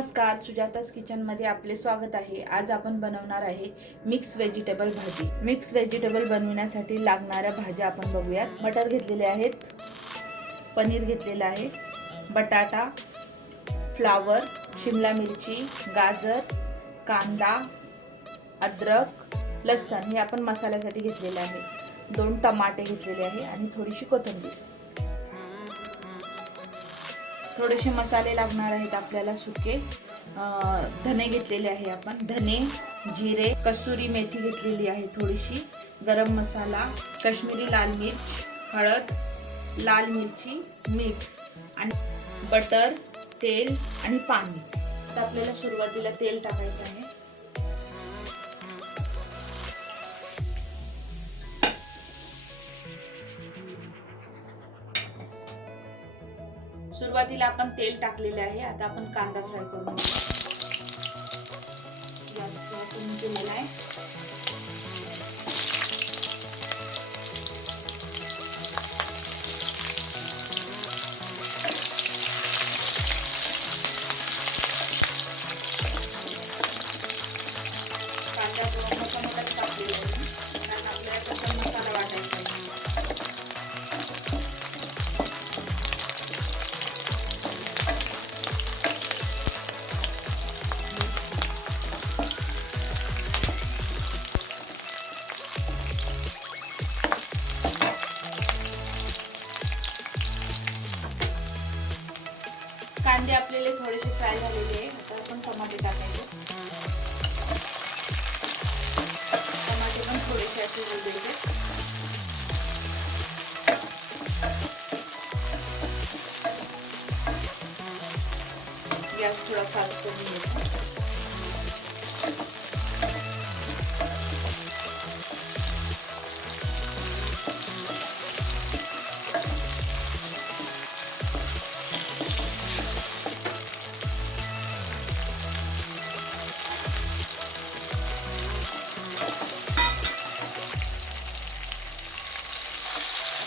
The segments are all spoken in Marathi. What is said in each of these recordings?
नमस्कार, सुजातास किचनमध्ये आपले स्वागत आहे। आज आपण बनवणार आहे मिक्स व्हेजिटेबल भाजी। मिक्स व्हेजिटेबल बनवण्यासाठी लागणाऱ्या भाज्या आपण बघूयात। मटर घेतलेले आहेत, पनीर घेतलेले आहे, बटाटा, फ्लावर, शिमला मिरची, गाजर, कांदा, अद्रक, लसूण हे आपण मसाल्यासाठी घेतलेले आहे। 2 टमाटे घेतलेले आहे आणि थोडीशी कोथिंबीर। थोडेसे मसाले लागणार आहेत आपल्याला सुके। धने घेतलेले आहे आपण, धने, जिरे, कसुरी मेथी घेतलेली आहे थोडीशी, गरम मसाला, काश्मीरी लाल मिर्च, हळद, लाल मिरची, मीठ आणि बटर, तेल आणि पाणी। आता आपल्याला सुरुवातीला तेल टाकायचं आहे। सुरुवातीला आपण तेल टाकलेले आहे। आता आपण कांदा फ्राय करून घेऊ। गॅस कमी केलेला आहे। कांदा मोठा टाकलेला आहे कारण आपल्याला कसा मसाला वाटायचा आहे। कांदे आपल्याला थोडेसे फ्राय झालेले आहे। आता आपण टमाटे टाकायचे। टमाटे पण थोडेसे असे होऊ द्यायचे। गॅस थोडा फास्ट करून घ्यायचा।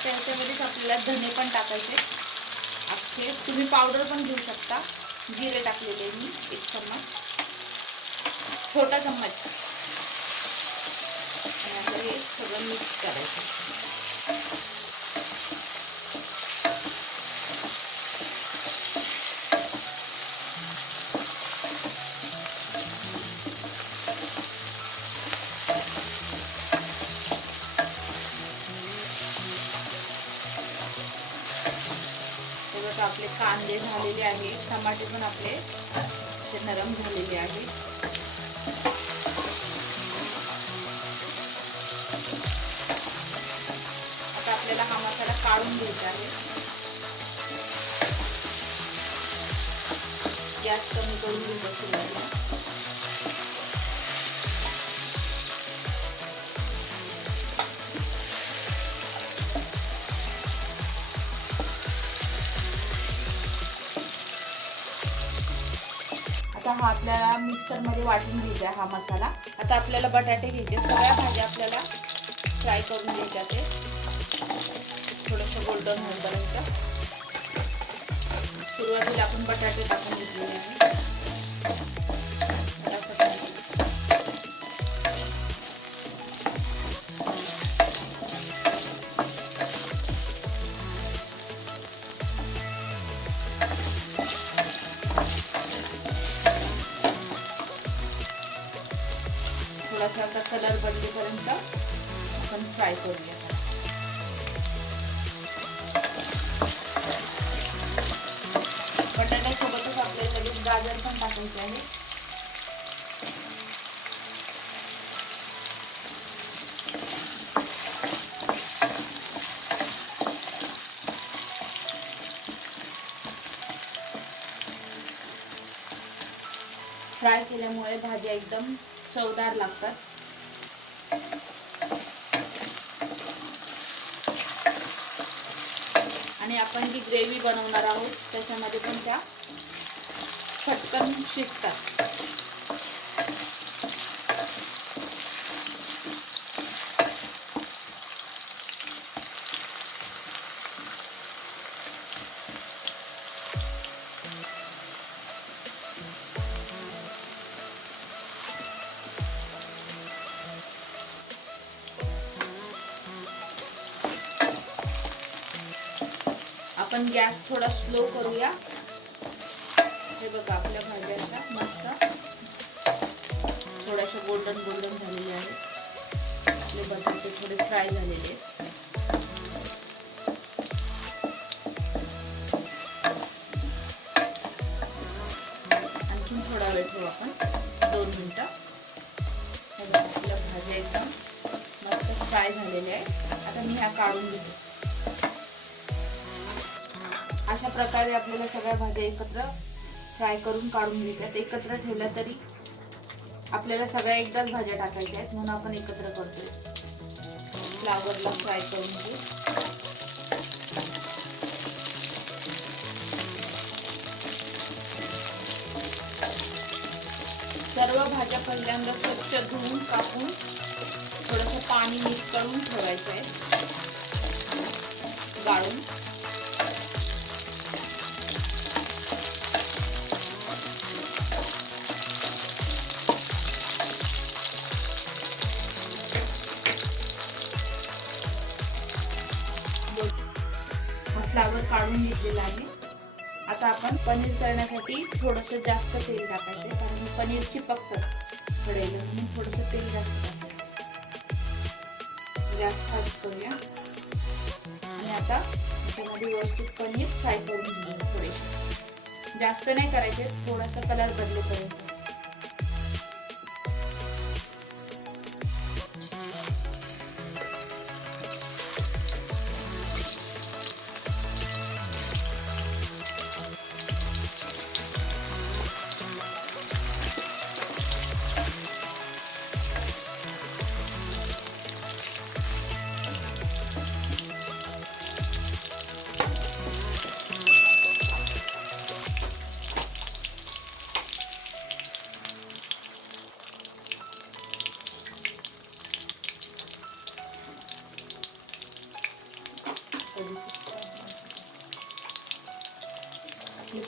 त्याच्यामध्येच आपल्याला धने पण टाकायचे अख्खे, तुम्ही पावडर पण घेऊ शकता। जिरे टाकलेले मी 1 चम्मच, छोटा चम्मच। आता हे सगळं मिक्स करायचं। आपले कांदे झालेले आहे, टमाटे पण आपले नरम झालेले आहे। आता आपल्याला हा मसाला काढून घ्यायचा आहे। गॅस कमी करून घ्यायचा सुरुवातीला। आता हा आपल्याला मिक्सर मध्ये वाटून घ्यायचा हा मसाला। आता आपल्याला बटाटे घ्यायचे। सगळ्या भाज्या आपल्याला फ्राय करून घ्यायच्या ते थोडंसं गोल्डन होईपर्यंत। सुरुवातीला आपण बटाटे टाकून घेतलेले आहे। थोडासा कलर बदलेपर्यंत आपण फ्राय करूया। बटाट्यासोबतच आपल्याला लगेच गाजर पण टाकायचे आहे। फ्राय केल्यामुळे भाज्या एकदम चवदार लागतात। आणि आपण जी ग्रेव्ही बनवणार आहोत त्याच्यामध्ये पण त्या पटकन शिजतात। आपण गॅस थोडा स्लो करूया. हे बघा आपल्या भाज्या अशा मस्त थोड्याशा गोल्डन गोल्डन झालेल्या आहेत. आपले बटाटे थोडे फ्राय झालेले आहेत. आणखी थोडा वेळ ठेवू आपण 2 मिनिटं. हे बघा आपल्या भाज्या एकदम मस्त फ्राय झालेल्या आहेत. आता मी ह्या काढून घेते. अशा प्रकारे आपल्याला सगळ्या भाज्या एकत्र फ्राय करून काढून घ्यायच्यात. एकत्र ठेवल्या तरी आपल्याला सगळ्या एकदाच भाज्या टाकायच्या आहेत, म्हणून आपण एकत्र करतोय. फ्लावरला फ्राय करून घेऊ. सर्व भाज्या पहिल्यांदा स्वच्छ धुवून कापून थोडंसं पाणी मिक्स करून ठेवायचं आहे गाळून. फ्लावर काढून घेतलेला आहे. आता आपण पनीर तळण्यासाठी थोडंसं जास्त तेल टाकायचं, कारण पनीर चिपकतं कढईला, म्हणून थोडंसं तेल जास्त टाकायचं. गॅस फास्ट करूया आणि आता त्याच्यामध्ये व्यवस्थित पनीर फ्राय करून घेऊया. थोडेसे जास्त नाही करायचे, थोडासा कलर बदलेपर्यंत.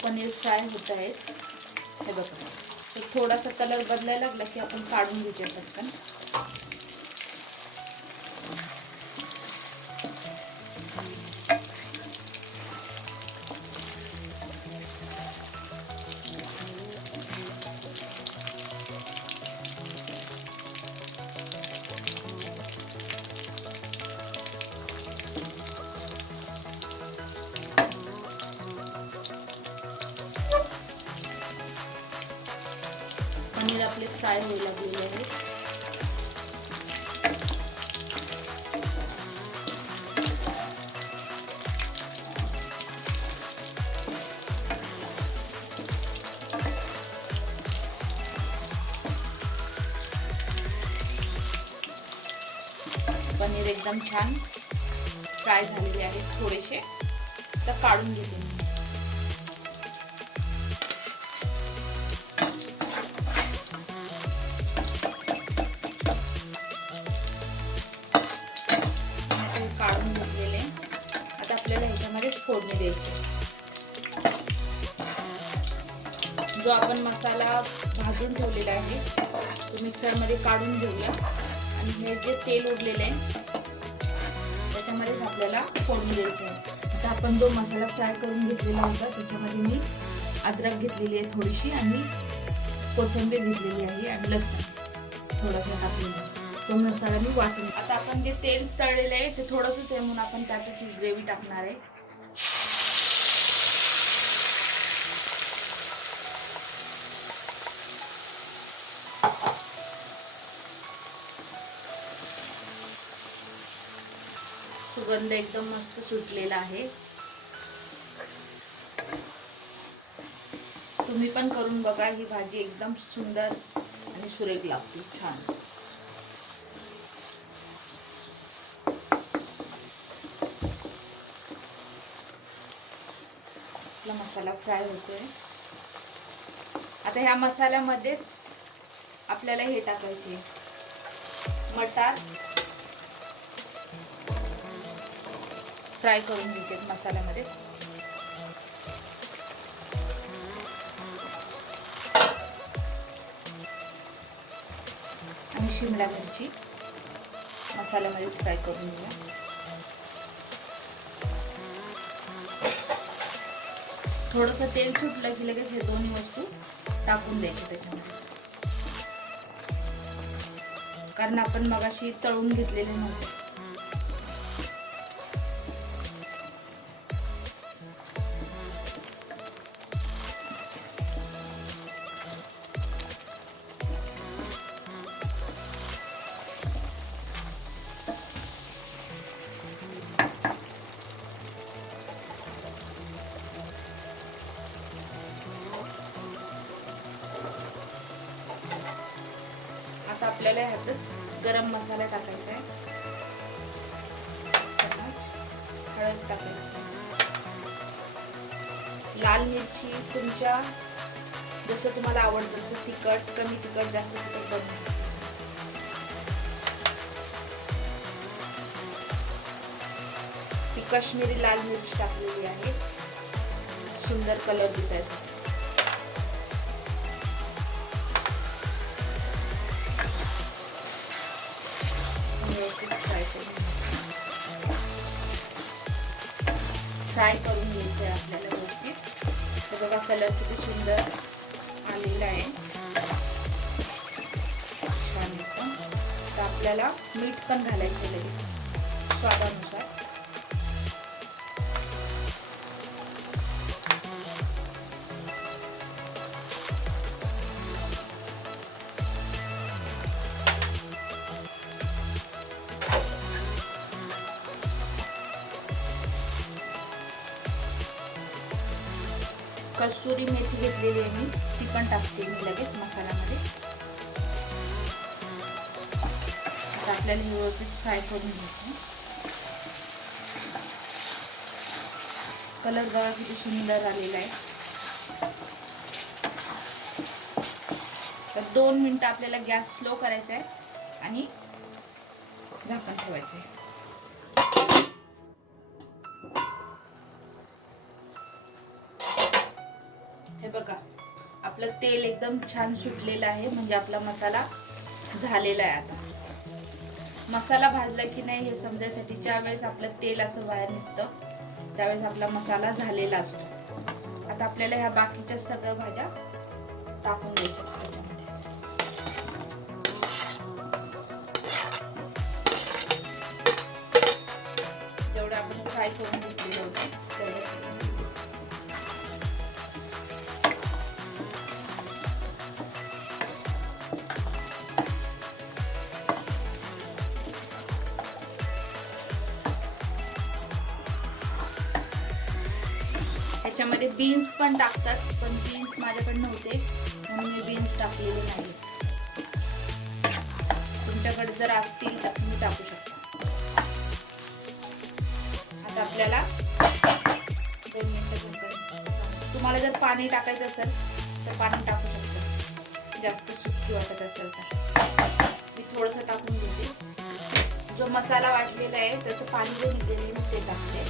पनीर फ्राय होत आहेत. हे बघा, तर थोडासा कलर बदलायला लागला की आपण काढून घेऊया पटकन. पनीर आपले फ्राय होऊ लागलेले आहे. पनीर एकदम छान फ्राय झालेले आहेत. थोडेसे तर काढून घेते मी. काढून घेतलेले. आता आपल्याला ह्याच्यामध्ये फोडणी द्यायची. जो आपण मसाला भाजून ठेवलेला आहे तो मिक्सरमध्ये काढून घेऊया आणि हे जे तेल उरलेलं आहे त्याच्यामध्येच आपल्याला फोडणी द्यायची आहे. आता आपण जो मसाला फ्राय करून घेतलेला होता त्याच्यामध्ये मी अद्रक घेतलेली आहे थोडीशी आणि कोथिंबीर घेतलेली आहे आणि लसूण थोडंसं टाकलेलं आहे. तो मसाला मी वाटून. आता आपण जे तेल तळलेलं आहे ते थोडंसंच आहे म्हणून आपण त्यातच ही ग्रेव्ही टाकणार आहे. सुगंध एकदम मस्त सुटलेला आहे. तुम्ही पण करून बघा. ही भाजी एकदम सुंदर आणि सुरेख लागते. छान. मसाला फ्राय होतोय. आता ह्या मसाल्यामध्येच आपल्याला हे टाकायचे मटार फ्राय करून घ्यायचे मसाल्यामध्ये. आणि शिमला मिरची मसाल्यामध्येच फ्राय करून घेऊया. थोडंसं तेल सुटलं की लगेच हे दोन्ही वस्तू टाकून द्यायचे त्याच्यामध्ये, कारण आपण मगाशी तळून घेतलेले नव्हते. आता आपल्याला ह्यातच गरम मसाला टाकायचा आहे, हळद टाकायची, लाल मिरची तुमच्या जसं तुम्हाला आवडतं तसं तिखट, कमी तिखट, जास्त तिखट बनवून. ती काश्मीरी लाल मिरची टाकलेली आहे, सुंदर कलर दिसायचा. फ्राय करून घ्यायचं आहे आपल्याला व्यवस्थित. तर बघा कलर किती सुंदर आलेला आहे, छान एकदम. तर आपल्याला मीठ पण घालायचं लगेच स्वादानुसार. कसुरी मेथी घेतलेली आहे मी, ती पण टाकते मी लगेच मसाल्यामध्ये. आता आपल्याला हे व्यवस्थित फ्राय करून घ्यायचं. कलर बघा किती सुंदर आलेला आहे. तर 2 मिनिटं आपल्याला गॅस स्लो करायचा आहे आणि झाकण ठेवायचं आहे. हे बघा आपलं तेल एकदम छान सुटलेलं आहे, म्हणजे आपला मसाला झालेला आहे. आता मसाला भाजला की नाही हे समजायसाठी ज्या वेळेस आपलं तेल असं बाहेर निघतं त्यावेळेस आपला मसाला झालेला असतो. आता आपल्याला ह्या बाकीच्या सगळ्या भाज्या टाकून द्यायच्या. जेवढं आपण फ्राय करून घेतलेलं होतं तेवढं त्याच्यामध्ये बीन्स पण टाकतात, पण बीन्स माझ्याकडे नव्हते म्हणून मी बीन्स टाकलेले नाही. तुमच्याकडे जर असतील तर तुम्ही टाकू शकता. आता आपल्याला 2 मिनिटं तुम्हाला जर पाणी टाकायचं असेल तर पाणी टाकू शकता, जास्त सुकी वाटत असेल तर. मी थोडंसं टाकून घेते. जो मसाला वाटलेला आहे त्याचं पाणी जे निघलेलं आहे ते टाकते.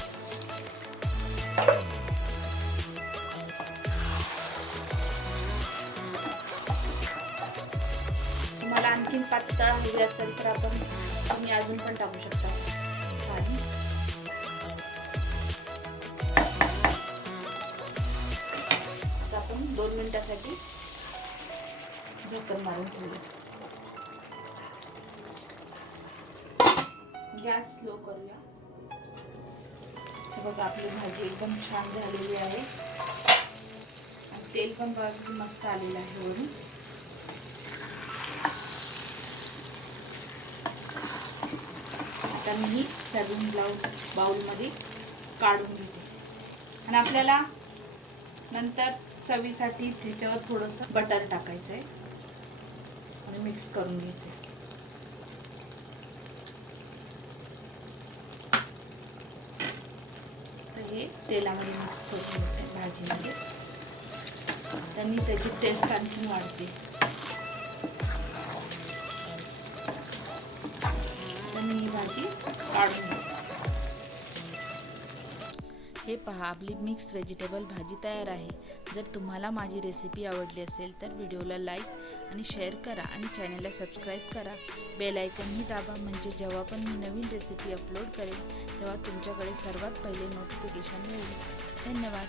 तुम्हाला आणखीन पातळ हवी असेल तर तुम्ही अजून पण टाकू शकता. आता आपण 2 मिनिटासाठी झाकण मारून ठेवू. गॅस स्लो करूया. बघा आपली भाजी एकदम छान झालेली आहे आणि तेल पण बघा मस्त आलेलं आहे वरून. आता मी सर्विंग बाउलमध्ये काढून घेते आणि आपल्याला नंतर चवीसाठी त्याच्यावर थोडंसं बटर टाकायचं आहे आणि मिक्स करून घ्यायचं आहे. हे तेलामध्ये मिक्स करून घ्यायचं भाजीमध्ये, त्यांनी त्याची टेस्ट आणखी वाढते. आणि ही भाजी काढून घ्यायची. हे पहा आपली मिक्स व्हेजिटेबल भाजी तयार आहे. जर तुम्हाला माझी रेसिपी आवडली असेल तर व्हिडिओला लाईक आणि शेअर करा आणि चॅनलला सबस्क्राईब करा. बेल आयकॉनही दाबा, म्हणजे जेव्हा पण मी नवीन रेसिपी अपलोड करेन तेव्हा तुमच्याकडे सर्वात पहिले नोटिफिकेशन येईल. धन्यवाद.